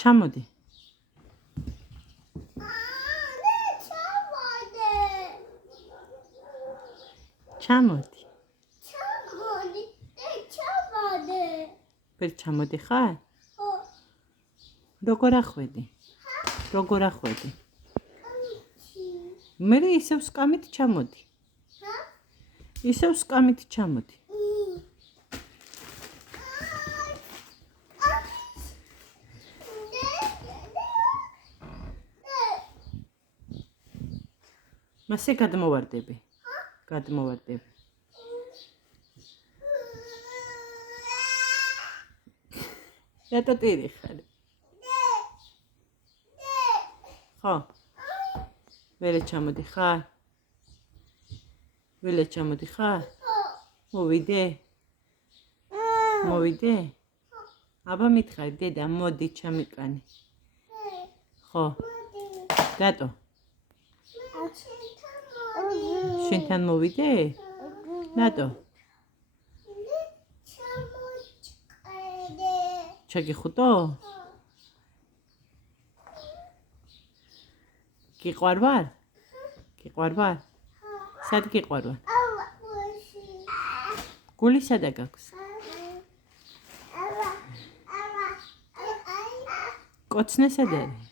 ჩამოდი. ჩამოდი. ვერ ჩამოდი ხარ? როგორ ახვედი? როგორ ახვედი? მე ისევ სკამით ჩამოდი. ისევ სკამით ჩამოდი. მასე გადმოვარდები. გადმოვარდები. რატო ტირი ხარ? ხო. ველე ჩამოდი ხარ? ველე ჩამოდი ხარ? მოვიდე? მოვიდე? აბა მითხარი, დედა, მოდი ჩამიყანი. ხო. რატო? შენთან მოვიდე? რატო? ჩაგიხუტო? გიყვარვარ? გიყვარვარ? სად გიყვარვარ? გული სადა გაქვს? კოცნა სად არის?